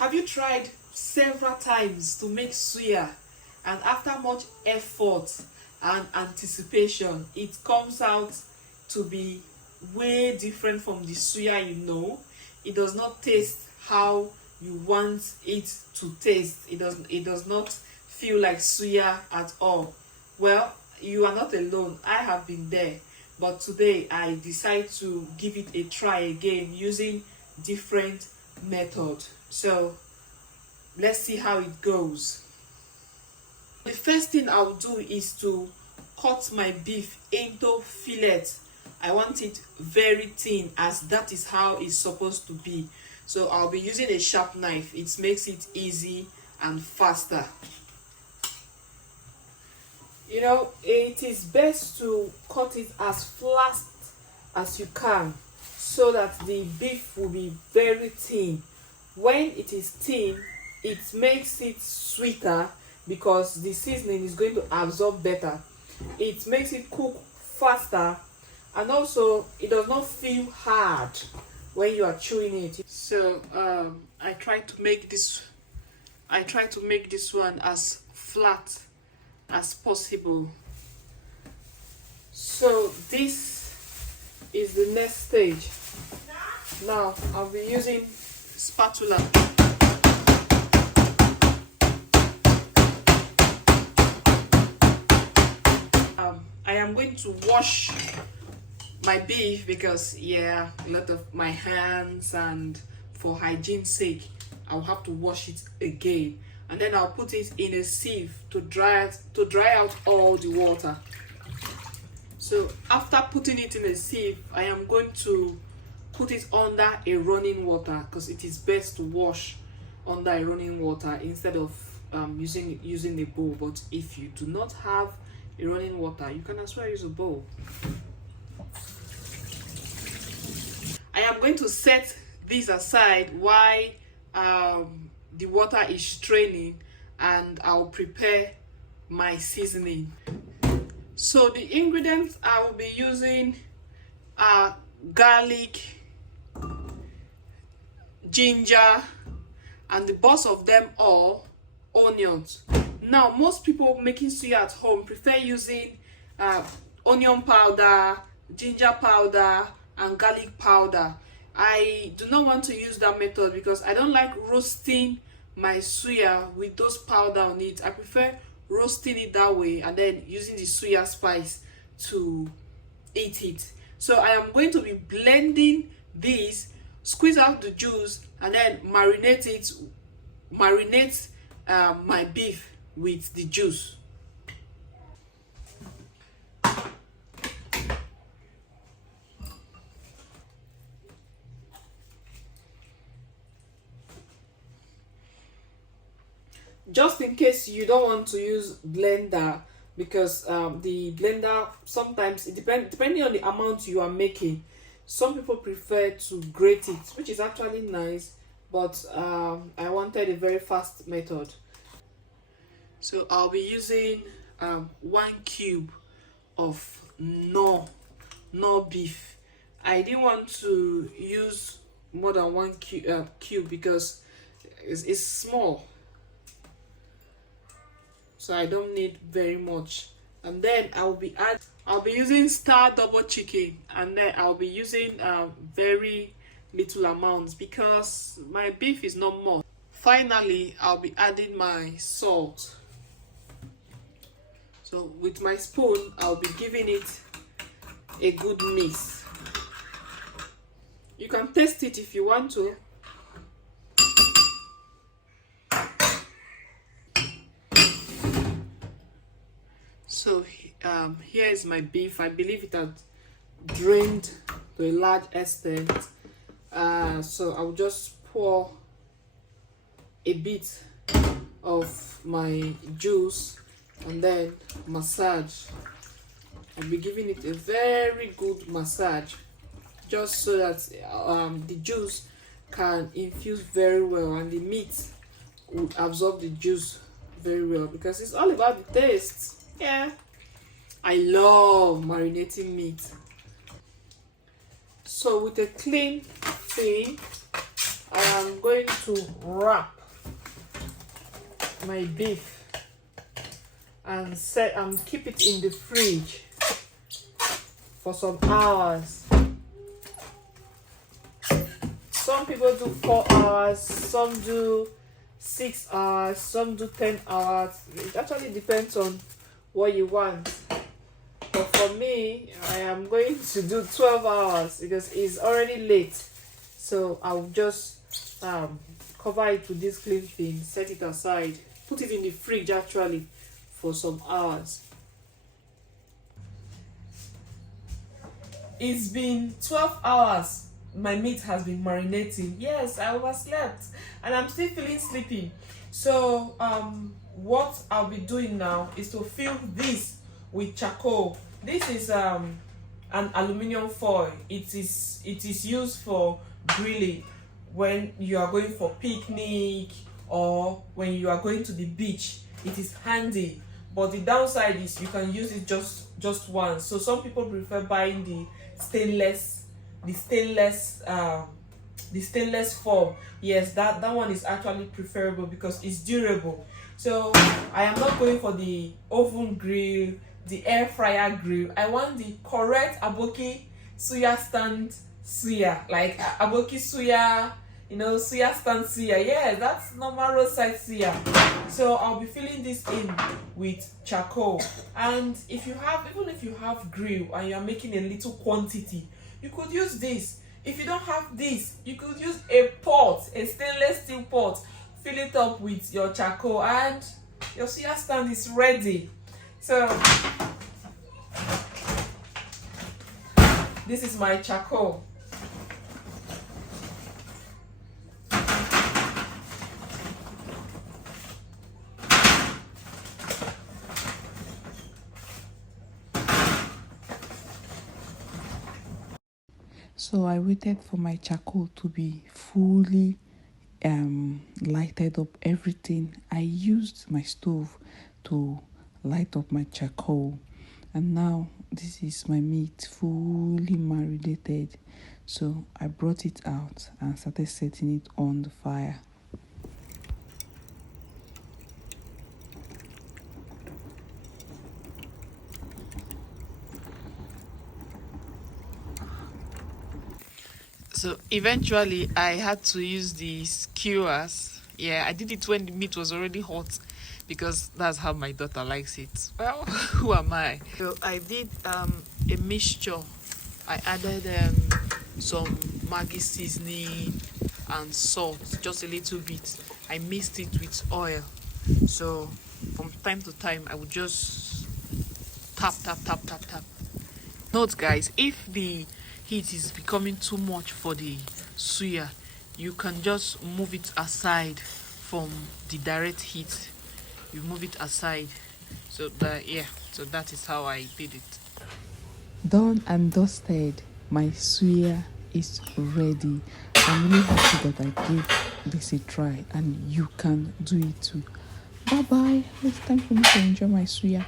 Have you tried several times to make suya, and after much effort and anticipation, it comes out to be way different from the suya you know? It does not taste how you want it to taste. It does not feel like suya at all. Well, you are not alone. I have been there, but today I decide to give it a try again using different method. So let's see how it goes. The first thing I'll do is to cut my beef into fillet. I want it very thin, as that is how it's supposed to be. So I'll be using a sharp knife. It makes it easy and faster. You know, it is best to cut it as flat as you can so that the beef will be very thin. When it is thin, it makes it sweeter because the seasoning is going to absorb better. It makes it cook faster, and also it does not feel hard when you are chewing it. So I try to make this one as flat as possible. So this is the next stage. Now I'll be using spatula. I am going to wash my beef because a lot of my hands, and for hygiene's sake I'll have to wash it again, and then I'll put it in a sieve to dry out all the water. So after putting it in a sieve, I am going to put it under a running water because it is best to wash under a running water instead of using a bowl. But if you do not have a running water, you can as well use a bowl. I am going to set this aside while the water is straining, and I'll prepare my seasoning. So the ingredients I will be using are garlic, ginger, and the boss of them all, onions. Now most people making suya at home prefer using onion powder, ginger powder, and garlic powder. I do not want to use that method because I don't like roasting my suya with those powder on it. I prefer roasting it that way and then using the suya spice to eat it. So I am going to be blending this, squeeze out the juice, and then marinate my beef with the juice. Just in case you don't want to use blender, because the blender sometimes, depending on the amount you are making, some people prefer to grate it, which is actually nice, but I wanted a very fast method. So I'll be using 1 cube of no beef. I didn't want to use more than 1 cube because it's small, so I don't need very much. And then I'll be using star double chicken, and then I'll be using very little amounts because my beef is not much. Finally, I'll be adding my salt. So with my spoon, I'll be giving it a good mix. You can taste it if you want to. So here is my beef. I believe it had drained to a large extent. So I'll just pour a bit of my juice and then massage. I'll be giving it a very good massage just so that the juice can infuse very well and the meat would absorb the juice very well, because it's all about the taste. Yeah, I love marinating meat. So with a clean thing, I am going to wrap my beef and set and keep it in the fridge for some hours. Some people do 4 hours, some do 6 hours, some do 10 hours. It actually depends on what you want. But for me, I am going to do 12 hours because it's already late. So I'll just cover it with this clean thing, set it aside, put it in the fridge actually for some hours. It's been 12 hours. My meat has been marinating. Yes, I overslept and I'm still feeling sleepy. So what I'll be doing now is to fill this with charcoal. This is an aluminum foil. It is used for grilling when you are going for picnic or when you are going to the beach. It is handy, but the downside is you can use it just once. So some people prefer buying the stainless form. Yes, that one is actually preferable because it's durable. So I am not going for the oven grill, the air fryer grill. I want the correct aboki suya stand suya, like aboki suya, suya stand suya. Yeah, that's normal roadside suya. So I'll be filling this in with charcoal. And even if you have grill and you're making a little quantity, you could use this. If you don't have this, you could use a pot, a stainless steel pot. Fill it up with your charcoal and your suya stand is ready. So this is my charcoal. So I waited for my charcoal to be fully lighted up everything. I used my stove to light up my charcoal, and now this is my meat fully marinated. So I brought it out and started setting it on the fire. So eventually I had to use the skewers. Yeah, I did it when the meat was already hot because that's how my daughter likes it. Well, who am I? So I did a mixture. I added some Maggi seasoning and salt, just a little bit. I mixed it with oil. So from time to time I would just tap tap tap tap tap. Note guys, if the heat is becoming too much for the suya, you can just move it aside from the direct heat. You move it aside. So that is how I did it. Done and dusted, my suya is ready. I'm really happy that I gave this a try, and you can do it too. Bye bye. It's time for me to enjoy my suya.